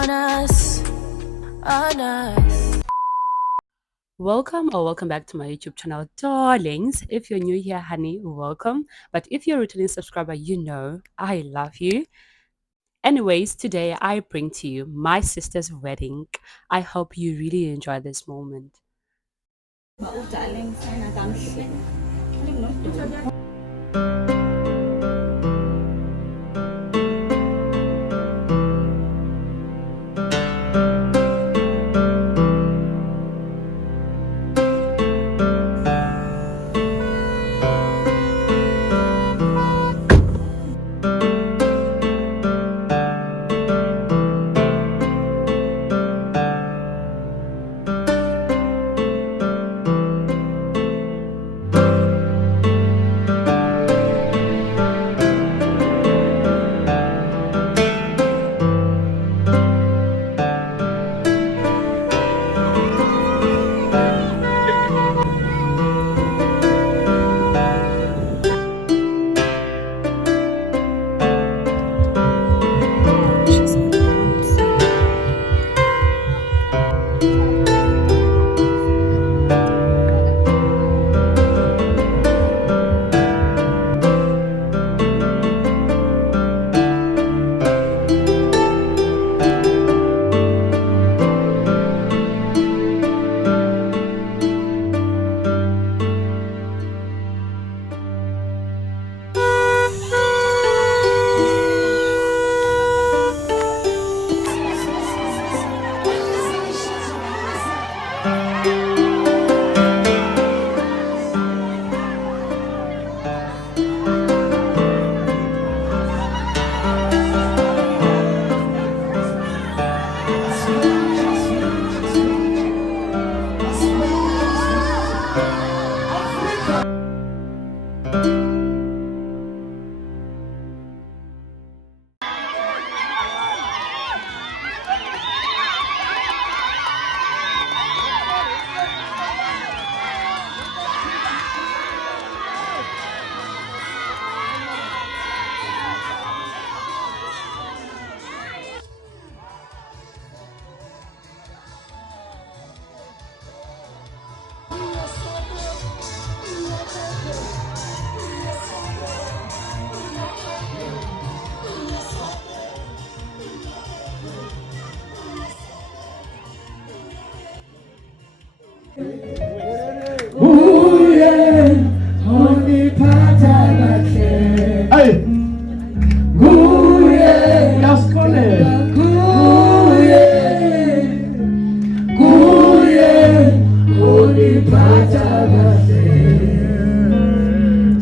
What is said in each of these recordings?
on us, on us. Welcome back to my YouTube channel, darlings. If you're new here, honey, welcome. But if you're a returning subscriber, you know I love you. Anyways, today I bring to you my sister's wedding. I hope you really enjoy this moment.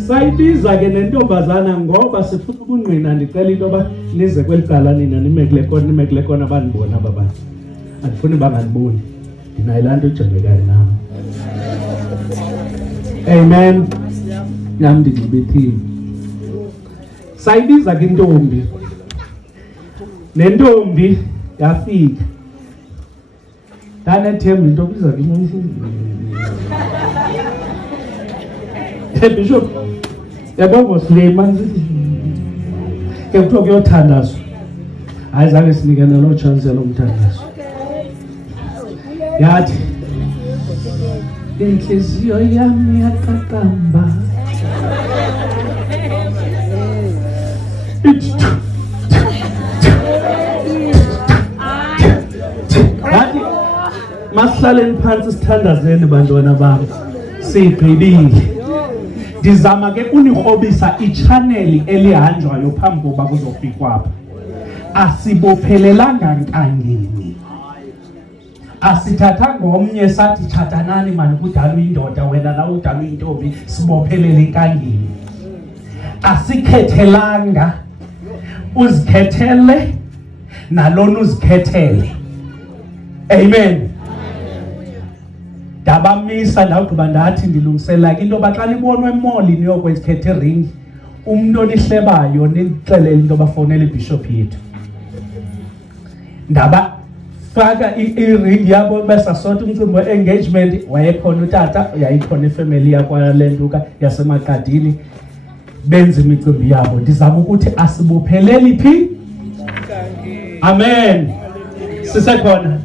Sayibiza ke nentombazana ngoba sifuna ubungqina ndicela into yoba nize kweli cala nina nime kule kona bandibona aba bantu. Andifuni bangandiboni. Ndinayo laa nto ijongekayo nam. Amen. Nam ndinxibethile. Sayibiza ke intombi. Nentombi yafika. Ndanethemba into biza ke Bishop, yabona Suleiman ke kuthiwa kuyothandazwa. Hayi zange sinike nalo chance lo mthandazo. Yathi inhliziyo yami yaqaqamba. Yathi masihlaleni phansi sithandazeni bantwana bami. Sigqibile. Ndizama ke unirhobisa i-channel elihanjwayo phambi koba kuzofikwa apha. Asibophelelanga nkangeni. Asithatha ngomnye sathi tshatanani mani kudala uyindoda wena nawe udala uyintombi sibophelele enkangeni. Asikhethelanga. Uzikhethele nalona uzikhethele. Amen. Ndabamisa ndawugqiba ndathi ndilungisela into yoba xa nibonwa emoli niyokwenza catering umuntu onihlebayo nixelele into yoba fowunela ibishop yethu. Ndaba faka i-ring yabo besasonto umcimbi we-engagement wayekhona utata yayikhona ifamily yakwalentuka yaseMaqadini benza imicimbi yabo. Ndizama ukuthi asibopheleli phi. Amen. Sisekhona.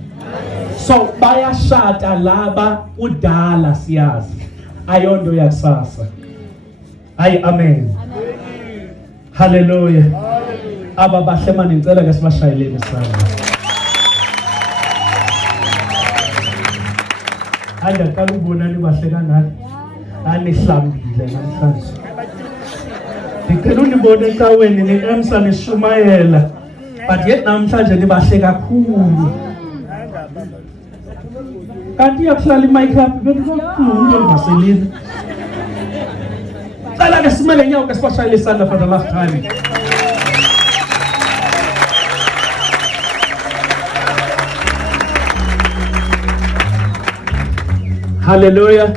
So bayashata laba udala siyazi. Ayonto yakusasa. Hayi amen. Hallelujah. Aba bahle manje ngicela ke sibashayeleni isandla. Anja qala ubona ni bahle kangaka. Anihlambile namhlanje. Ngicela unibone ecaweni niemsa nishumayela. But yet namhlanje nibahle kakhulu. Kanti yakuhlala i-makeup bekukhulu ngaselini. Cela ke simele nyawo ke sibashayele isandla for the last time. Hallelujah.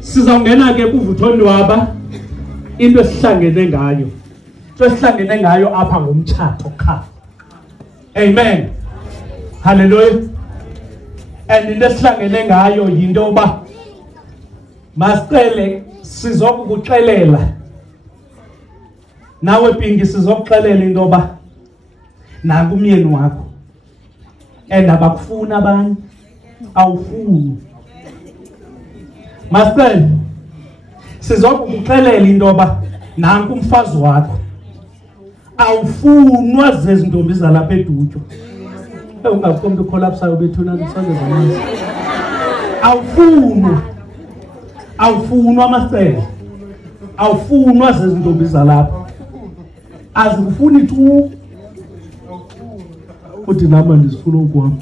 Sizongena ke kuvuthondwaba into esihlangene ngayo. Into esihlangene ngayo apha ngomtshato kha. Amen. Hallelujah. And into esihlangene ngayo yinto ba masicele sizokukuxelela. Nawe Pingi sizokuxelela into ba naku umyeni wakho. And abakufuna abanye. Awufuni. Masicele sizokukuxelela into ba nanku umfazi wakho. Awufunwa zezintombi zalapha edutyo. Ungakombe collapse bethuna nisonke zamanzi. Awufunwa masicele. Awufunwa zezintombi zalapha. Azikufuni tu. Uthi nama ndisifuna ukwami.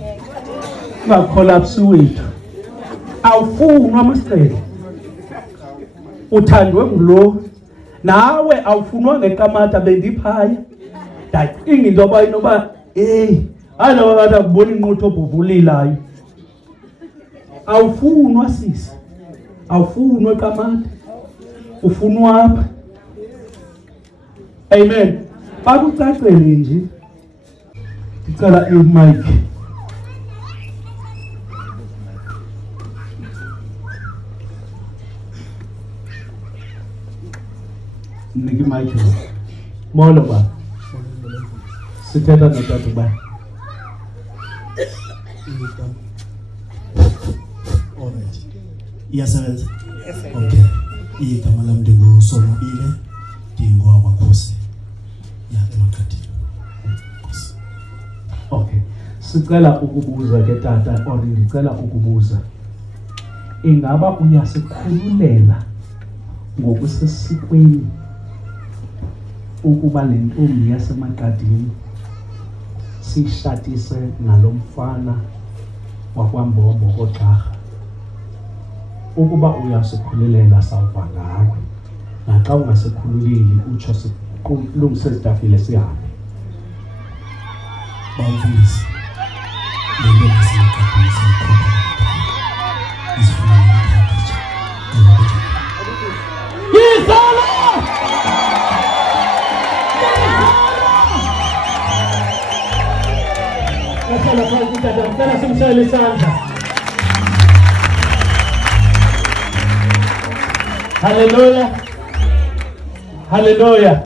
Ungacollapse wethu. Awufunwa masicele. Uthandwe ngulo. Nawe awufunwa ngekamata bendiphaya. Dacinga into ba inoba alo baba kubona inqutho obhuvulilayo. Awufunwa sisi. Awufunwa ekamata. Ufunwa apha. Amen. Bakucacele nje. Ngicela i-mic. Niki mic. Molo ba. Sithetha notata ba. Alright. Iyasebenza? Okay. Igama lami ndinguSonobile Dingo Wakhosi. Ya eMaqadini. Nkosi. Okay. Sicela ukubuza ke tata or ngicela ukubuza. Ingaba uyasikhululela ngokusesikweni ukuba le ntombi yaseMaqadini sishatise nalomfana wakwambombo koXarha. Ukuba uyasikhululela sawuva ngawe. Naxa ungasikhululeli utsho silungise izitafile sihambe. Bamfundisi. Le ntombi yaseMaqadini siyakhona. Izifuna ukuthatha. Yizala! Ngicela phansi tata, ngicela simshayele isandla. Hallelujah. Hallelujah.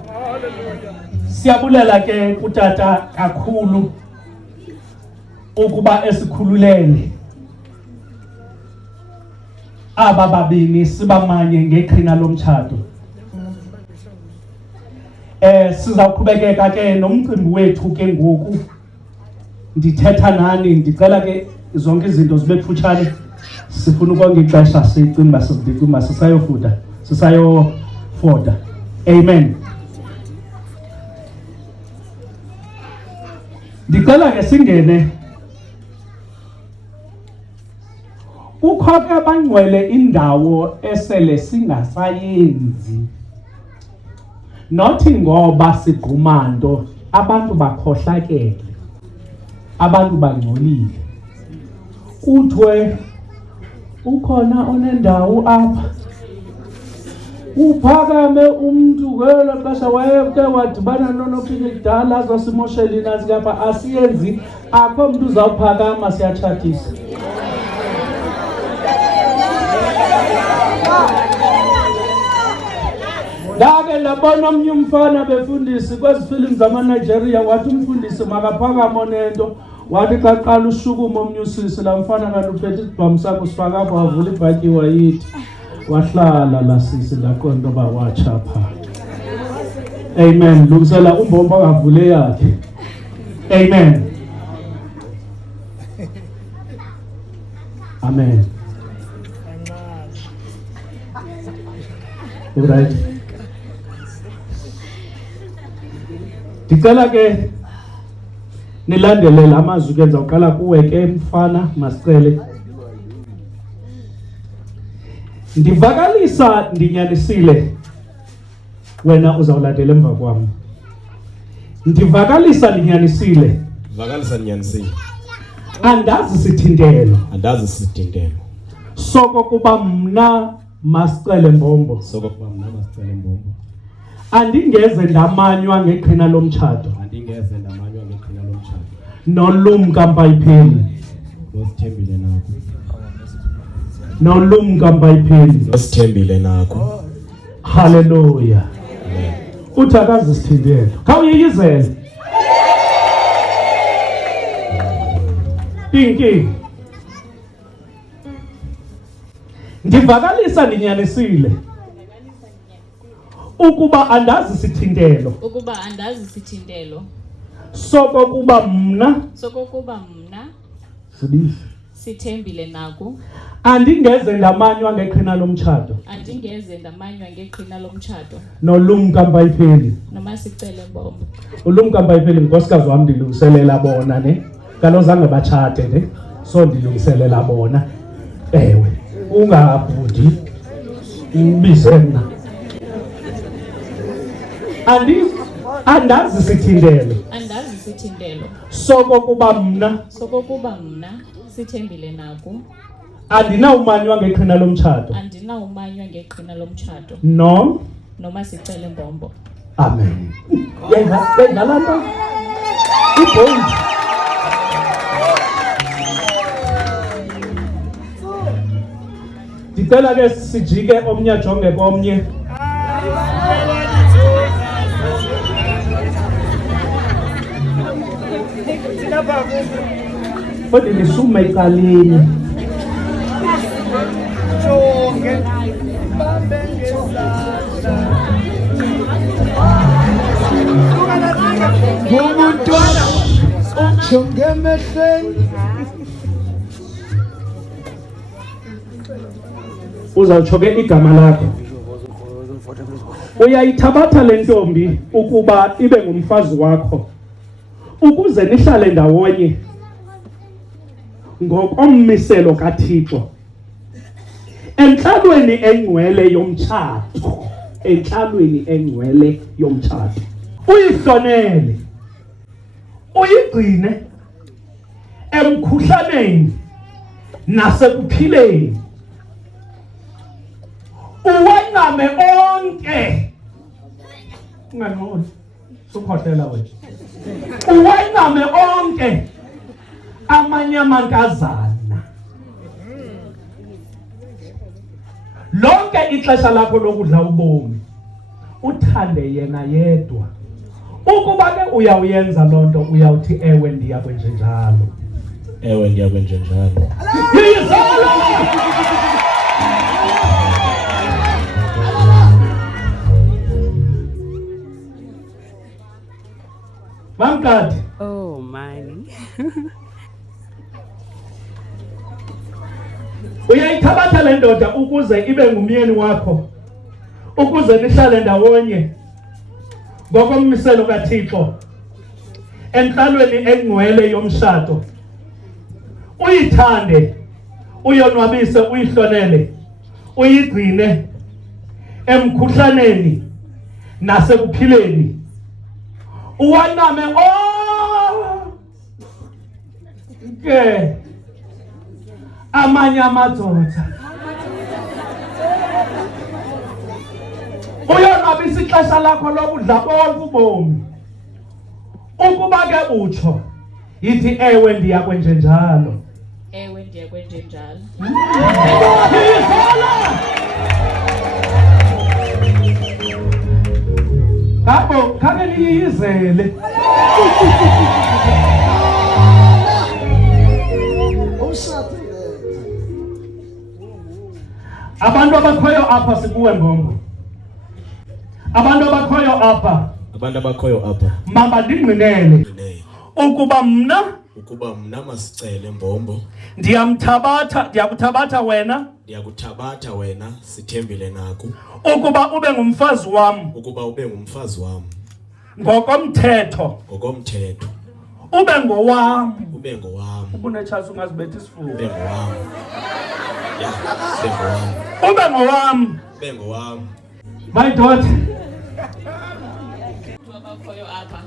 Siyabulela ke kutata kakhulu ukuba esikhululele aba babini sibamanye ngeqhina lomtshato. Sizaqhubekeka ke nomcimbi wethu ke ngoku. Ndithetha nani ndicela ke zonke izinto zibe kufutshane. Sifuna ukonga ixesha sicimba sisayofoda. Amen. Ndicela ke singene. Kukho ke abangcwele indawo esele singasayenzi. Nothi ngoba sigqumanto abantu bakhohlakele. Abantu bangcolile. Kuthiwe ukhona onendawo apha. Uphakame umntu ngelo xesha wayeke wadibana noNophile kudala azosimoshela inazi kapha asiyenzi akho umuntu uzawuphakama siyatshatisa. Ndake labona omnye umfana befundisi kwezi films zama-Nigeria wathi umfundisi makaphakamo nento wathi xa qala ushukuma omnye usisi la mfana kanti uphethe isibhamu sakho sifaka apho wavula ibhatyi wayithi wahlala la sisi ndaqonda uba watsha phaa. Amen. Lungisela umbombo angavule yakhe. Amen. Amen. Alright. Ndicela ke nilandelele amazwi kenza uqala kuwe ke mfana masicele. Ndivakalisa ndinyanisile wena uzawulandela emva kwami. Ndivakalisa ndinyanisile. Vakalisa ndinyanisile. Andazi sithintelo. Andazi sithintelo. Soko kuba mna Masicele Mbombo. Soko kuba mna Masicele Mbombo. Andingeze ndamanywa ngeqhina lomtshato. Andingeze ndamanywa ngeqhina lomtshato. Nolumka Mpayipheli. Nosithembile nakho. Nolumka Mpayipheli. Nosithembile nakho. Hallelujah. Uthi akazi sithintelo. Khawuyiyizele. Pinki. Ndivakalisa ndinyanisile. Ukuba andazi sithintelo. Ukuba andazi sithintelo. Sokokuba mna. Sokokuba mna. Sibisi. Sithembile naku. Andingeze ndamanywa ngeqhina lomtshato. Andingeze ndamanywa ngeqhina lomtshato. Nolumka Mpayipheli. Nomasicele Mbombo. Ulumka Mpayipheli nkosikazi wami ndilungiselela bona ne. Kaloku zange batshate ne. So ndilungiselela bona. Ewe. Ungabhudi. Ubize mna. Andazi sithintelo. Andazi sithintelo. Sokokuba mna. Sokokuba mna sithembile naku. Andinawumanywa ngeqhina lomtshato. Andinawumanywa ngeqhina lomtshato. No. Nomasicele Mbombo. Amen. Yenza lanto. Ibhondi. Ndicela ke sijike omnye ajonge komnye. Kodwa ndisume ecaleni. Ngumntwana ujonge emehlweni. Uzawutsho ke igama lakho. Uyayithabatha le ntombi ukuba ibe ngumfazi wakho ukuze nihlale ndawonye ngokommiselo kaThixo entlalweni engcwele yomtshato. Entlalweni engcwele yomtshato uyihlonele, uyigcine emkhuhlaneni nasekuphileni, uwanyame onke. Ungangqondi sukhohlela wena. Uwanyame onke amanyamankazana. Lonke ixesha lakho lokudla ubomi uthande yena yedwa. Ukuba ke uyawuyenza lonto uyawuthi ewe ndiya kwenje njalo. Ewe ndiya kwenje njalo. Yizolo! Mamkati. Oh, man. Uyayithabatha le ndoda ukuze ibe ngumyeni wakho. Ukuze nihlale ndawonye ngokommiselo kaThixo entlalweni engcwele yomshado. Uyithande, uyonwabise, uyihlonele, uyigcine emkhuhlaneni nasekuphileni. Uwaname ke amanye amadoda. Uyonwabisa ixesha lakho lokudla bonke ubomi. Ukuba ke utsho yithi ewe ndiya kwenje njalo. Ewe ndiya kwenje njalo. Abo kake niyizele. Abantu abakhoyo apha sikuwe Mbombo. Abantu abakhoyo apha. Abantu abakhoyo apha. Mama ndingqinele. Ukuba mna masicele Mbombo. Ndiyakuthabatha wena. Ndiyakuthabatha wena Sithembile Naku. Ukuba ube ngumfazi wam. Ukuba ube ngumfazi wam. Ngokomthetho. Ngokomthetho. Ube ngowam. Ube ngowam. Ubunechance ungazibethi isifuba. Ube ngowam. Ya, ube ngowam. Ube ngowam. Ube ngowam. My daughter. abakhoyo apha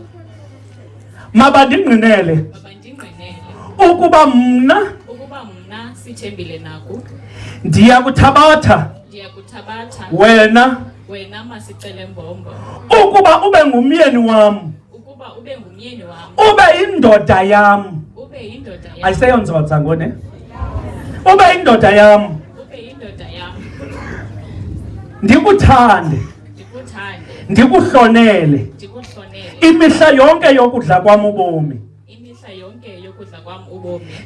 Mabandingqinele. babandingqinele Ukuba mna Sithembile Naku ndiyakuthabatha wena masicele Mbombo ukuba ube ngumyeni wam. Ube indoda yam. Ayiseyonzotha ngone. Ube indoda yam. Ndikuthande. Ndikuhlonele. Imihla yonke yokudla kwam ubomi.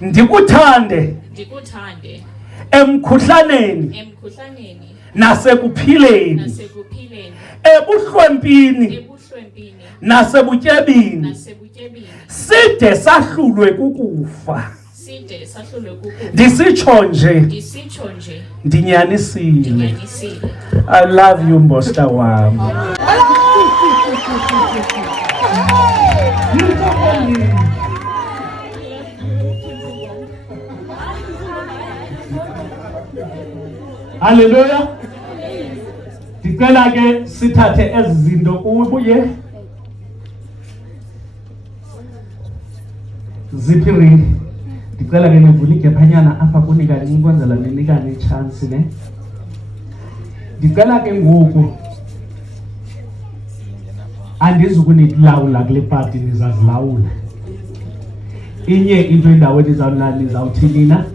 Ndikuthande. Emkhuhlaneni. Nasekuphileni. Ebuhlwempini. Nasebutyebini. Side sahlulwe kukufa. Ndisitsho nje. Ndinyanisile. I love you Mbosta wami. Hallelujah. Ndicela ke sithathe ezi zinto ubuye. Ziphi ring. Ndicela ke nivule igephanyana apha kunika nikwenzela ninikane chance ne. Ndicela ke ngoku andizukunilawula kule party nizazilawula. Inye into endaweni nizawuthini na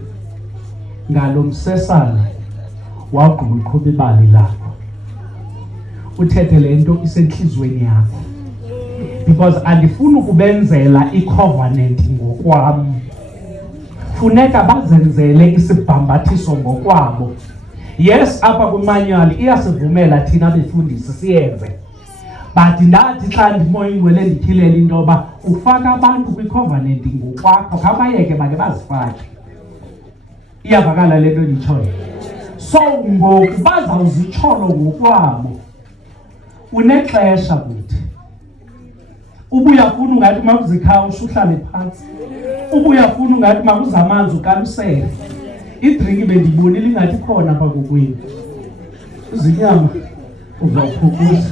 ngalo msesana wagquma uqhuba ibali lakho. Uthethe lento isenhlizweni yakho. Because andifuni ukubenzela icovenant ngokwami. Funeka bazenzele isibhambathiso ngokwabo. Yes, apha kumanual iyasivumela thina befundisi siyenze. But ndathi xa ndimoya ingwele ndikhilela into yoba ufaka abantu kwicovenant ngokwakho kabayeke bake bazifake. Iyavakala le nto nditshoyo. So ngoku bazawuzitsholo ngokwabo. Unexesha kuthi. Ubuyafuna ungathi makuzikhawusha uhlale phansi. Ubuyafuna ungathi makuza amanzi ukalusele. Idrink bendibonile ingathi khona apha kokwini. Izinyama uzawuphukuza.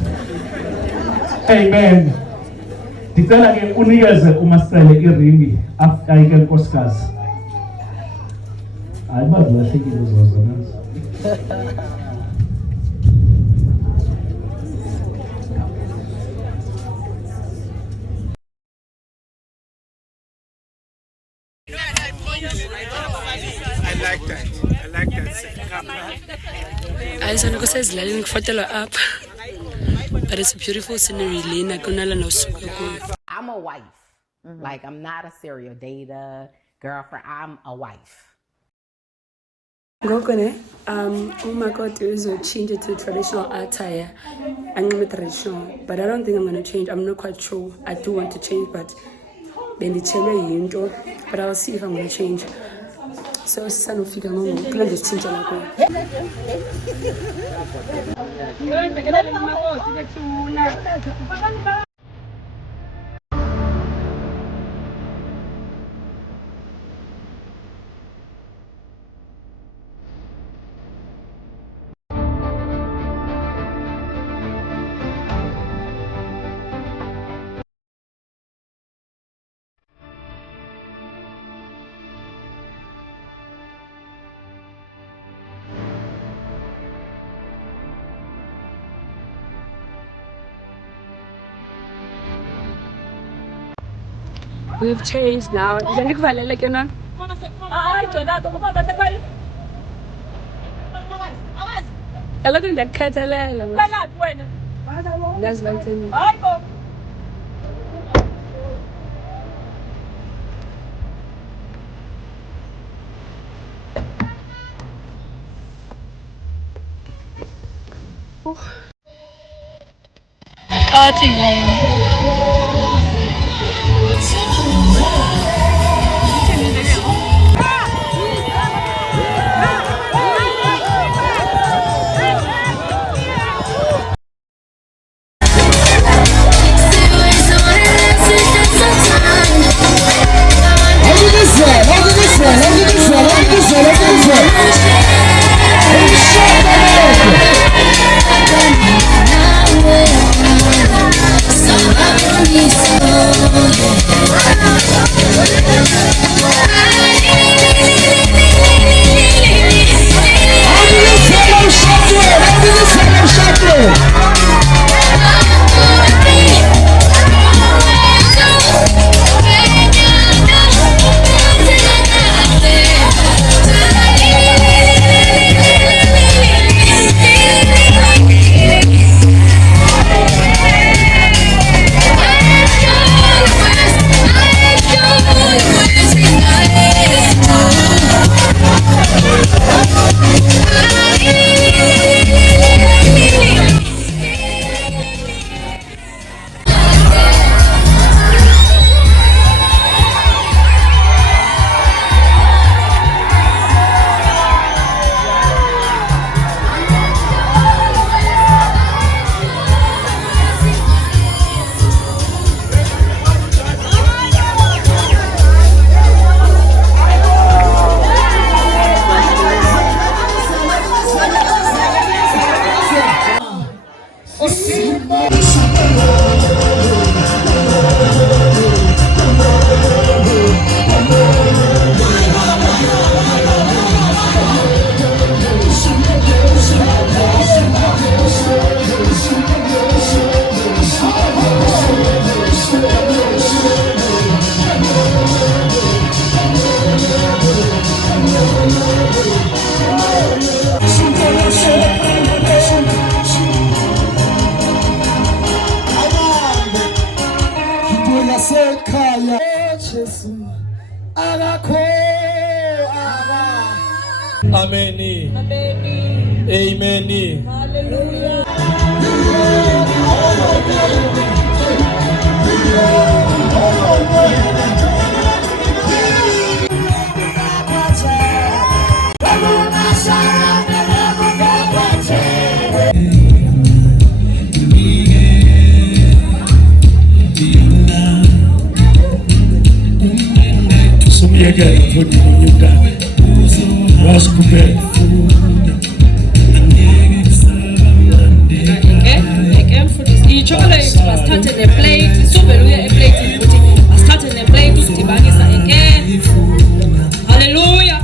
Amen. Ndicela ke unikeze umasele iringi ayike nkosikazi. Hayi bazulahlekile uzozona. Ayisona kusezilalini kufotelwa apha. But it's a beautiful scenery lena kunala nosuku kuyo. I'm a wife. Like, I'm not a serial dater, girlfriend. I'm a wife. Ngokone, umakoti change it to traditional attire. I'm traditional, but I don't think I'm gonna change. I'm not quite sure. I do want to change, but but I'll see if I'm gonna change. So son of figure no plan to change We've changed now. Ameni. Ameni. Hallelujah. Sumiyeke futhi unyuka wasikuphe i-chocolate basithathe neplate suvele uye eplatini futhi basithathe neplate usidibanisa again. Haleluya.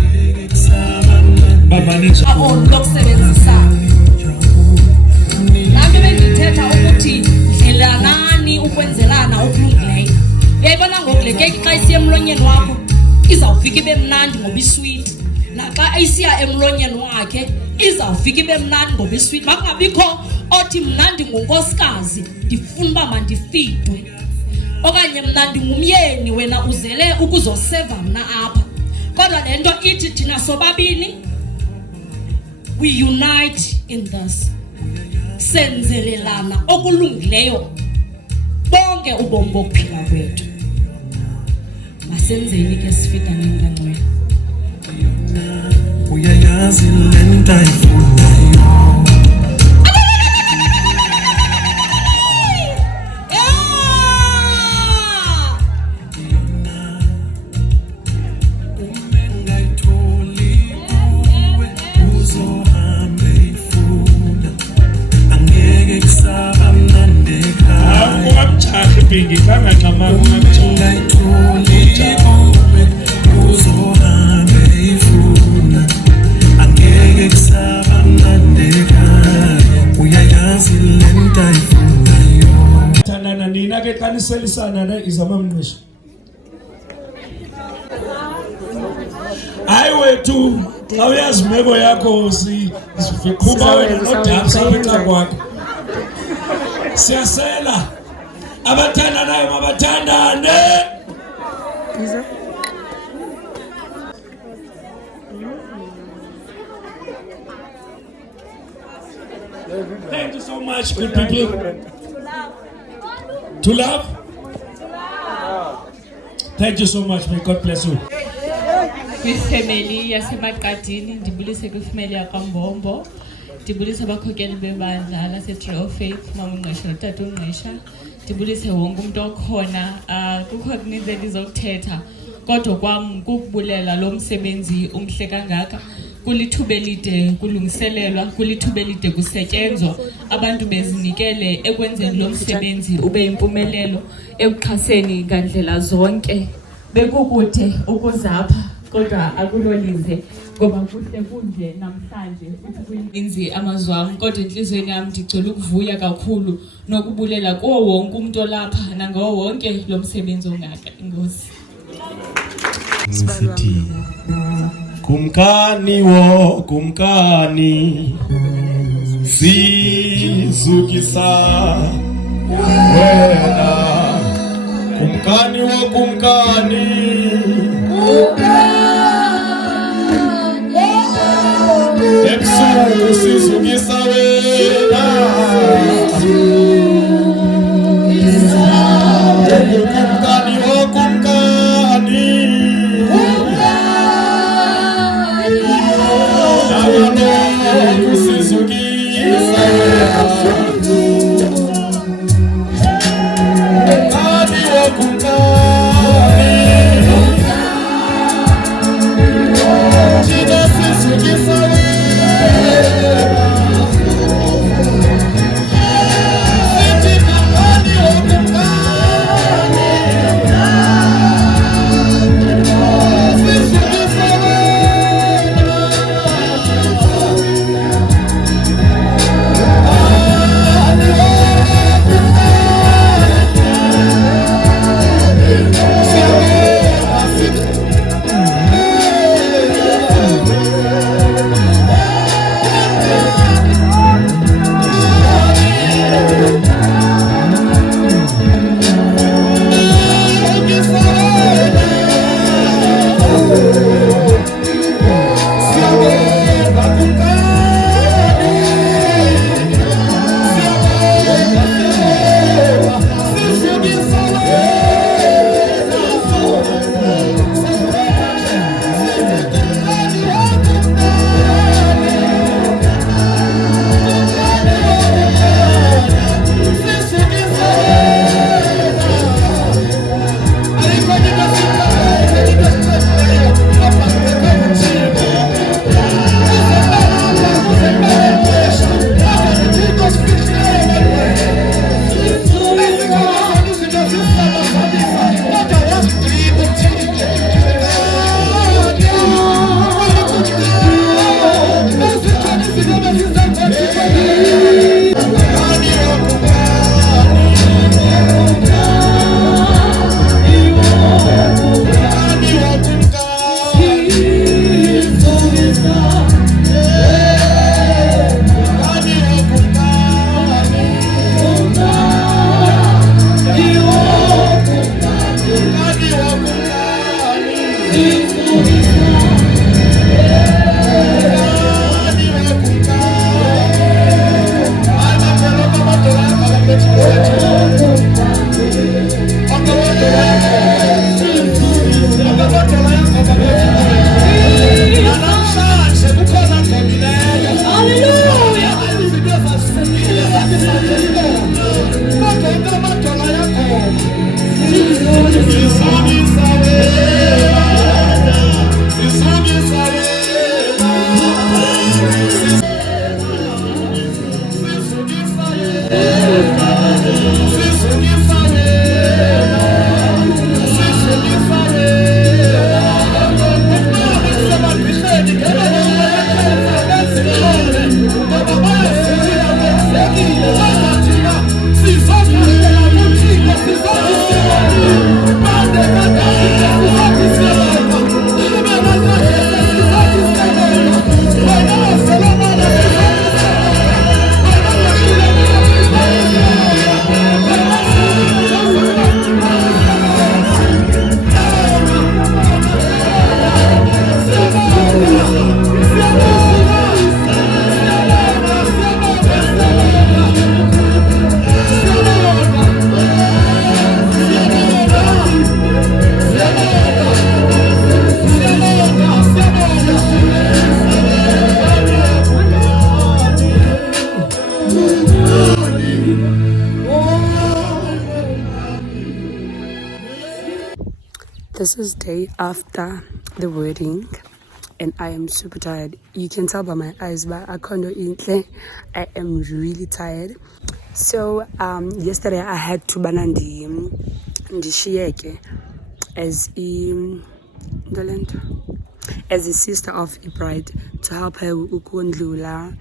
Lokusebenzisana laa nto bendithetha ukuthi dlelanani ukwenzelana okulungileyo. Uyayibona ngoku le keki xa isiya emlonyeni wakho izawufika ibe mnandi ngoba iswiti, naxa isiya emlonyeni wakhe izawufika ibe mnandi ngoba iswiti. Makungabikho othi mna ndingunkosikazi ndifuna uba mandifidwe, okanye mna ndingumyeni wena uzele ukuzoseva mna apha. Kodwa le nto ithi thina sobabini we unite in this, senzelelana okulungileyo bonke ubomi bokuphila kwethu. Masenzeni ke sifidaneni kancane. Uyayazi le nto ayifunayo. Thandana nina ke xa niselisana ne izamamnqisho. Hayi wethu xa uyazi imeko yakho siqhuba wena nodabsa apha kwakho. Siyasela. Abathandanayo mabathandane. Thank you so much, good people. To love? Thank you so much, may God bless you. Kwifamily yaseMaqadini ndibulise kwifamily yakwaMbombo, ndibulise abakhokeli bebandla laseTree of Faith, Mama uNgqisha noTata uNgqisha, ndibulise wonke umuntu okhona. Kukho kuninzi endizokuthetha kodwa kwam kukubulela lo msebenzi umhle kangaka. Kulithuba elide kulungiselelwa, kulithuba elide kusetyenzwa, abantu bezinikele ekwenzeni lo msebenzi ube yimpumelelo, ekuxhaseni ngandlela zonke. Bekukude ukuzapha kodwa akulolize ngoba kuhle kunje namhlanje futhi kuyininzi amazwi am, kodwa enhliziyweni yam ndigcwele ukuvuya kakhulu nokubulela kuwo wonke umuntu olapha nangawo wonke lo msebenzi ongaka. Inkosi. Sithi kumkani wo kumkani sizukisa wena kumkani wo kumkani ebusuku sizukisa wena kumkani wo kumkani sizukisa kumkani wo kumkani Jina sizukisa this is day after the wedding and I am super tired. You can tell by my eyes, but I can't do it. I am really tired. So yesterday I had to banandi shiyeke as a sister of a bride to help her ukundlula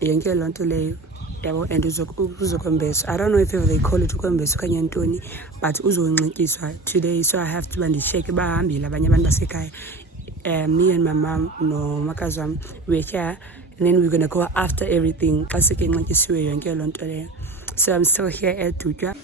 yonke lonto leyo yabo and uzokwembeswa. I don't know if they call it ukwembeswa kanye ntoni, but uzonxityiswa today, so I have to bandisheke bahambile abanye abantu basekhaya. Me and my mom no makazi wami, we're here and then we're gonna go after everything xa sekenxityisiwe yonke lonto leyo. So I'm still here at Dutya.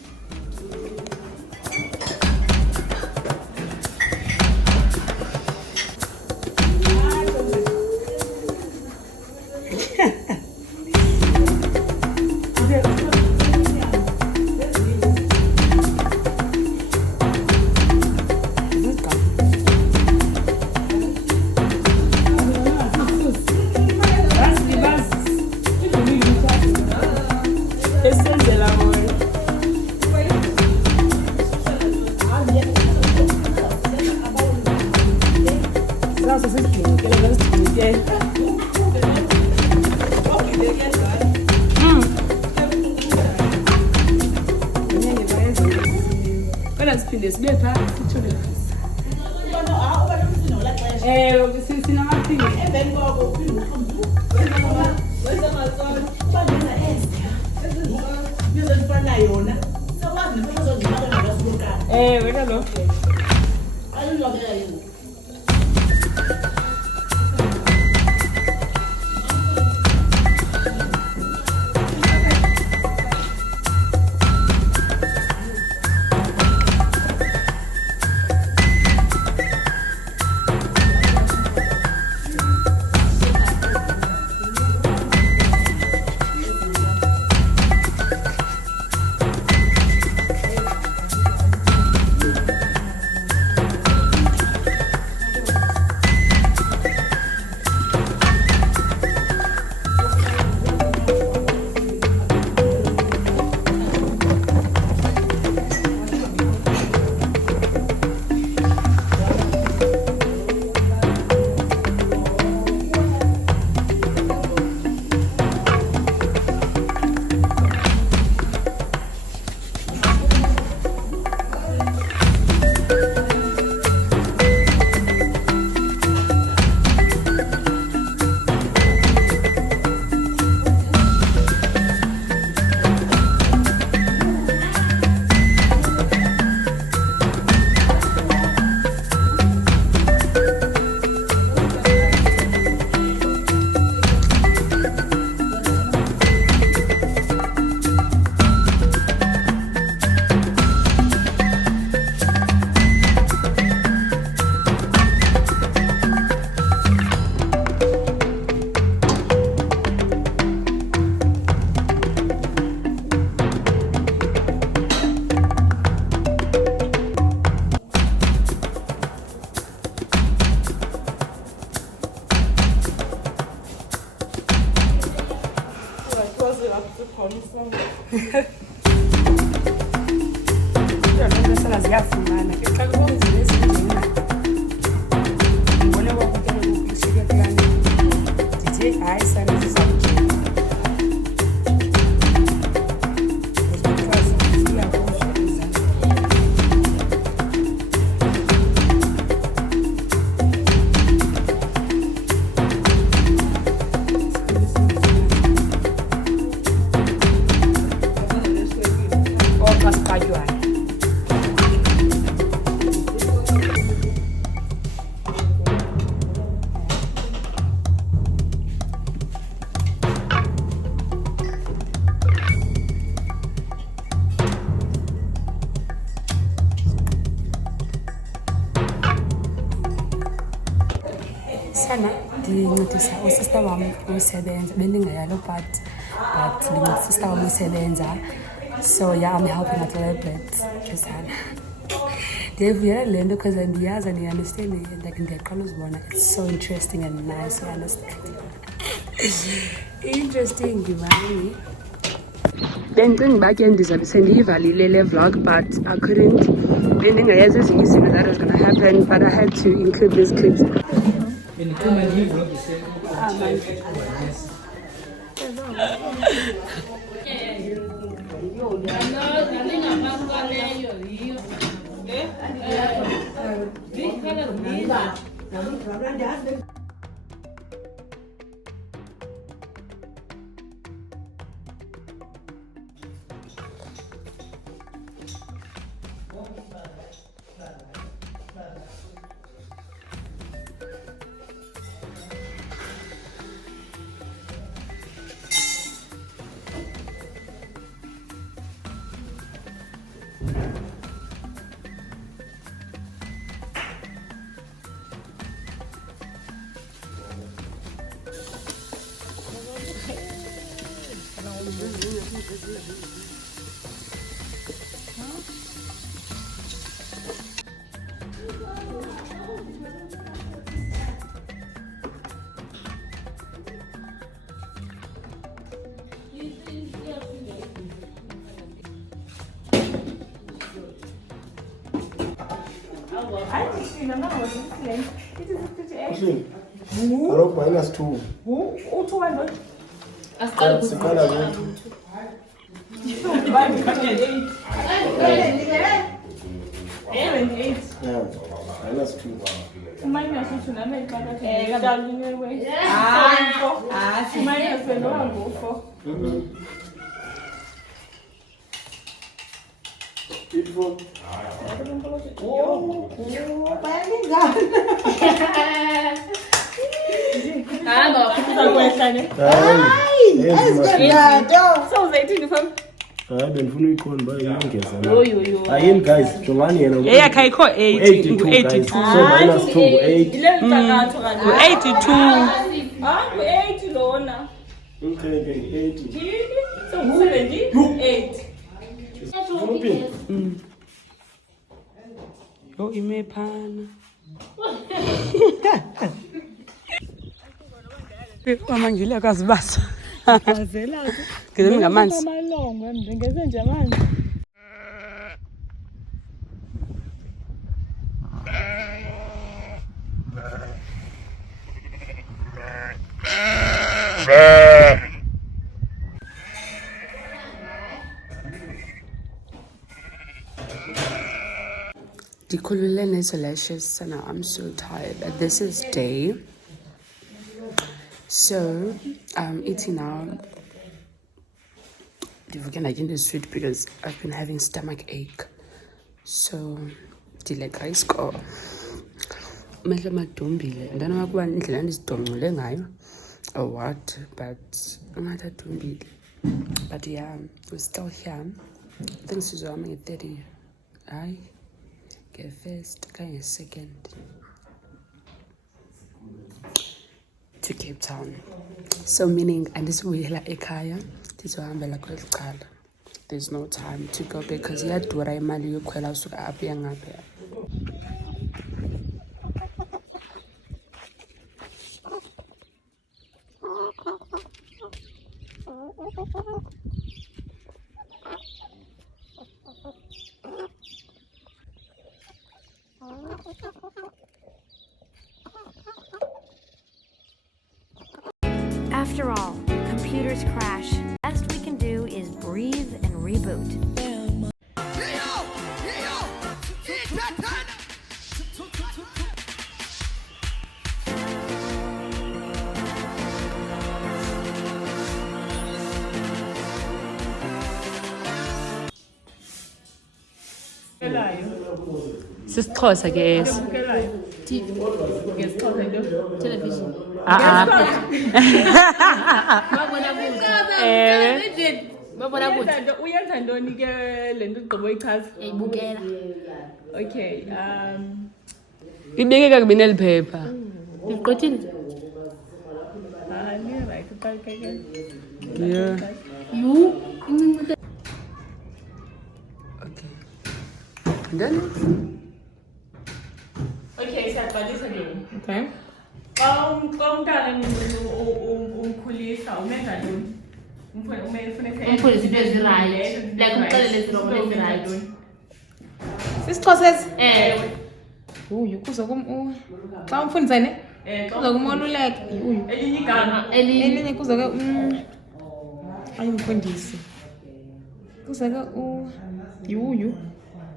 Sana ndincedisa usister wami usebenza, bendingayalo but sister wami usebenza, so yeah, I'm helping out a little bit. Sana ndiyavuyela le nto because ndiyazi and I understand it, like ndiyaqala uzibona. It's so interesting and nice, you understand. Interesting mani. Bendicinga uba ke ndizabe sendiyivalile le vlog but I couldn't Ndingayazi ezinye izinto that was going to happen, but I had to include these clips. Hello, minus 2. Sikhala lutho. Minus 2. Beautiful. Bendifuna uyikhona uba iyongeza. Ayini guys, jongani yena. Eyakhe ayikho 8 82. So minus 2 8. 82. U-8 lona. Okay, 80. So 78. Oh, ime phana. Mama ngile akazibasa. Azela. Ngizemi ngamanzi. Amalongo ngingeze nje amanzi. Ndikhulule nezo lashes sana. I'm so tired. But this is day. So I'm eating now. We're gonna get sweet because I've been having stomach ache. So dilek rice ko. Mehlo madumbile. Ndana makuba indlela ndizidongcule ngayo. Or what? But matadumbile. But yeah, we're still here. I think sizoming at 30. Aye. Get first, get second. To Cape Town. So meaning andisibuyela ekhaya ndizohambela kweli cala. There's no time to go because iyadura imali yokhwela usuka apha iya ngapha. After all, computers crash. Best we can do is breathe and reboot. Sisixhosa ke esi. Television. Uyenza ntoni ke le nto ugqiba uyichaza? Yayibukela. Okay, Ibeke kakubi neli phepha. Igqothile. ni right uqaleke ke. Yeah. Yu, incinci. Okay. Then Okay, siyaqalisa ke. Okay. Xa umntana umkhulisa umenza ntoni? Umkhulisa into ezirayithi. Like umxelele izirongo ezirayithi. Isixhosa uyu kuza xa umfundisa ne kuza kumoluleka uyu elinye igama elinye kuza ke ayimfundisi kuza ke uyu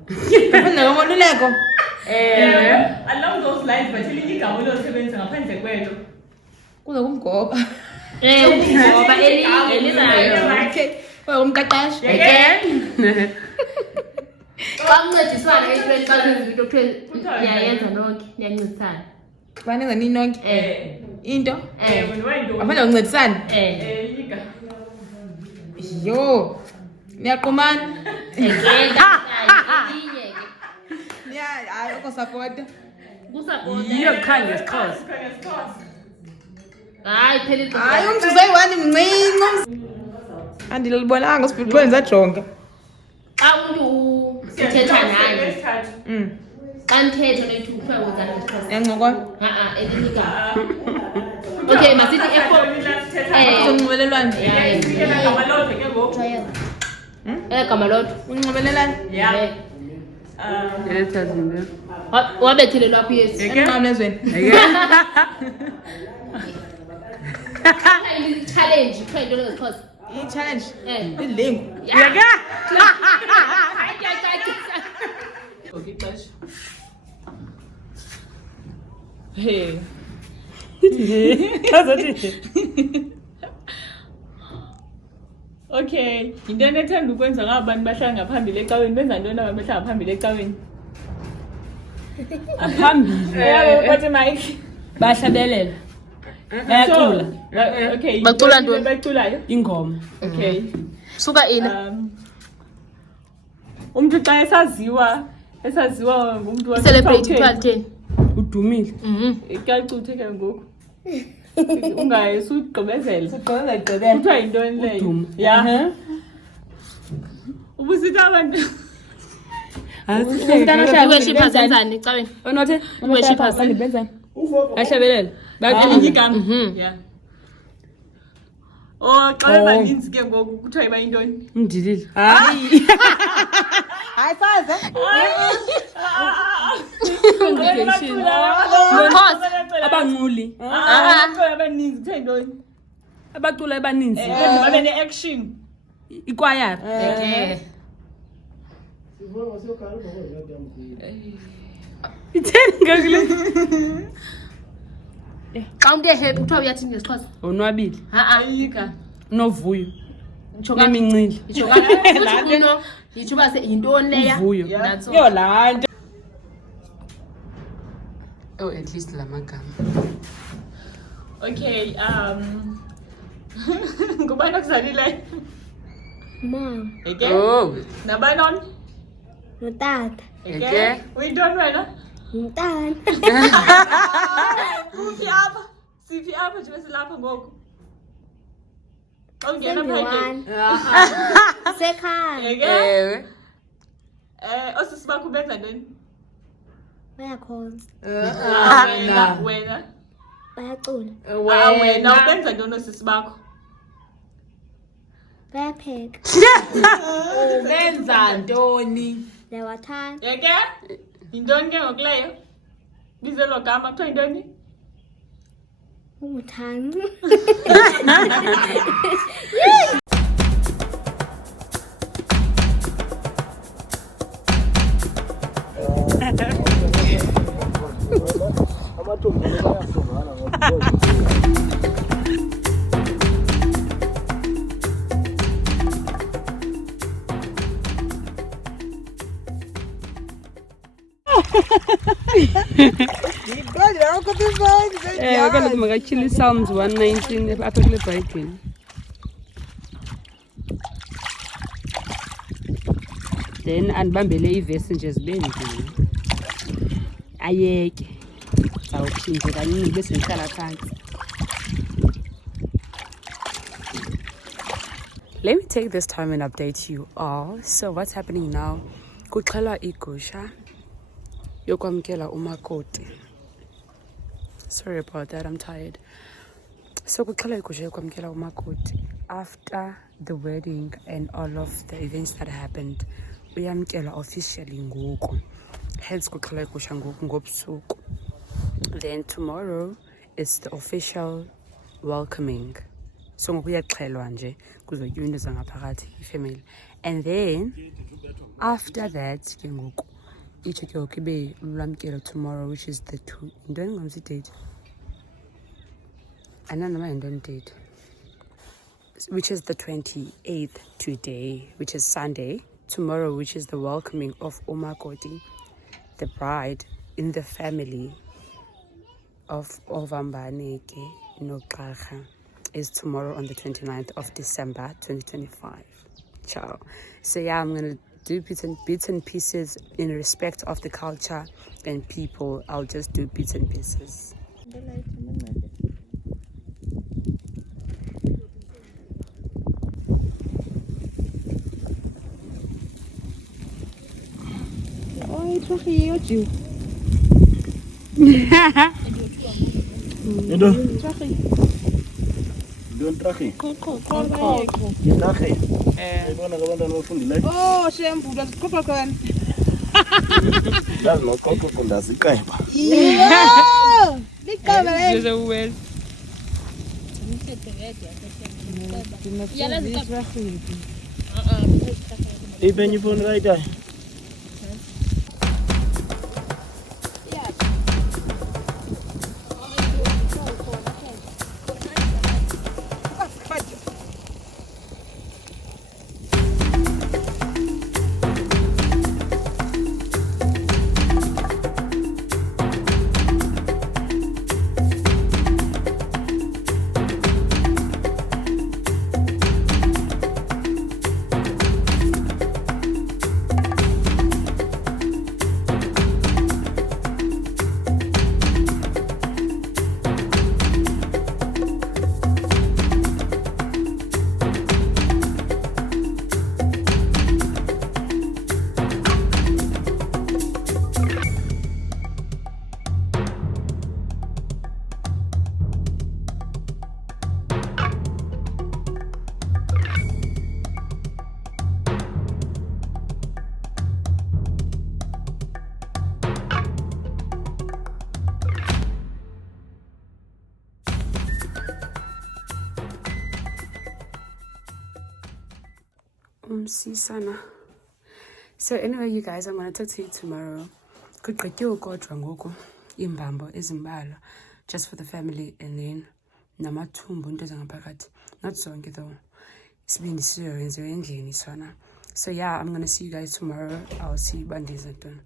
ufunda komoluleko along those lines but elinye igama olosebenzisa ngaphandle kwelo kuza kumgoba umgoba elizayo okay umqeqeshi xa uncediswana entweni bazenza into kuthiwe niyayenza nonke niyancedisana banenza ninonke into ngaphandle koncedisana yo niyaqumana hayi ukusapota yiyo kukhanya ngesixhosa hayi phela hayi umzuzu ayi-1 mncinci andilibonanga usibhixweni zajonga xa umuntu uthetha naye xa nithetha noyithi kuthiwa wenzani ngesixhosa yancokwa elinye igama okay masithi uzonxibelelwana gama lodwa unxibelelana wabethile lwapho yesi emnqamlezweni challenge kuthiwa into ngezixhosa i-challenge idlengu Hey. Okay, into enethanda ukwenza ngabantu bahlala ngaphambili ecaweni benza ntoni abantu bahlala ngaphambili ecaweni? Phambili Bathi Mike bahlabelela bayacula okay. Bacula ntoni? Baculayo? ingoma. Okay. suka ini Umuntu xa esaziwa ngumuntu celebrate kuthiwa litheni udumile Icacuthe ke ngoku. Ungayesugqibezela. Kuthiwa yintoni leyo? Yeah. Ubusithi abantu worshipers zenzani ecaweni onothe worshipers benzani bahlabelela elinye igama. Yeah. Oh, xa bebaninzi ke ngoku kuthiwa iba yintoni? umdilili hayi saze abanquli abaninzi kuthiwa yintoni? abacula abaninzi Babe ne-action. ikwayara itheni ngakule xa umuntu ehappy kuthiwa uyathini ngesixhosa onwabile Ayika. novuyo nemincili yitsho uba yintoni leya uvuyo yo laa nto at least la magama Okay, ngubani okuzalileyo? Mom, Eke? oh Nabani on? notata, Eke? Uyintoni wena? mntana, Kuphi apha? Siphi apha nje silapha ngoku? Ongena phayeni. sekhaya, Eke? ewe Osisi bakho benza ntoni? bayakhonza, Wena. bayacula, Wena ubenza ntoni osisi bakho? bayapheka, benza ntoni ndiyawathanda, Eke? Yintoni ke ngokuleyo? Bize lo gama kuthiwa yintoni? umuthandi. kaloku makatyhile iPsalms 119 apha kule bhayibhile then andibambele ivesi nje zibe nzima ayeke zawuphinde kancinci bese ndihlala phantsi. Let me take this time and update you all. So what's happening now? Kuxhelwa igusha yokwamkela umakoti. Sorry about that, I'm tired. So kuxhelwa igusha yokwamkela umakoti after the wedding and all of the events that happened. uyamkela officially ngoku. Hence kuqala igusha ngoku ngobusuku. Then tomorrow is the official welcoming. So ngoku uyaxhelwa nje kuzotyiwa into zangaphakathi ifamily. And then after that ke ngoku ithi ke ngoku ibe lulwamkelo tomorrow, which is the yintoni ngomsi date? Ananoma yintoni date? Which is the 28th today, which is Sunday. Tomorrow, which is the welcoming of umakoti, the bride in the family of Ovambaneke Nogqarha, is tomorrow on the 29th of December 2025. Ciao. So yeah, I'm gonna do bits and pieces in respect of the culture and people. I'll just do bits and pieces. Oh, shembu, das Kopf können. Das noch Koko und das ist geil. Ja! Nicht Kamera. So well. Even you phone right there. So anyway, you guys, I'm gonna talk to you tomorrow. Kugqityiwe kodwa ngoku iimbambo ezimbalwa just for the family, and then namathumbu into zangaphakathi. Not zonke though. Isibindi siyoyenziwa endlini sona. So yeah, I'm gonna see you guys tomorrow. I'll see you bandiza done.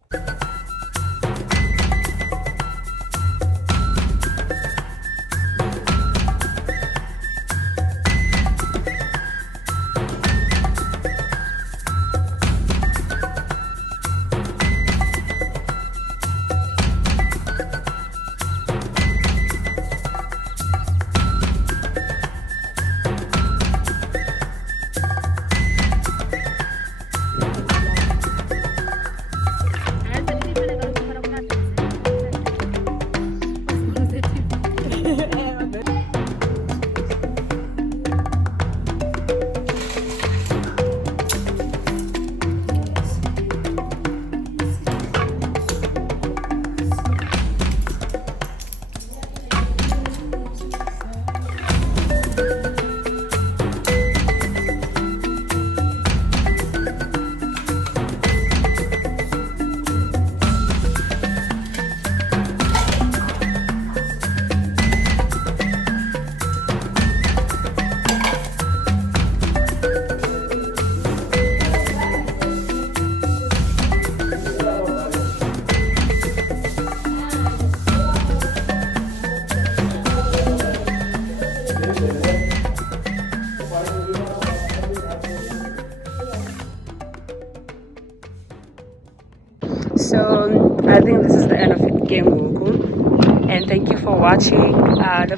So I think this is the end of it, Game Goku. And thank you for watching. Don't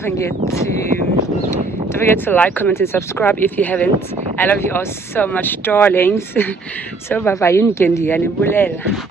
forget to like, comment, and subscribe if you haven't. I love you all so much, darlings. So bye bye.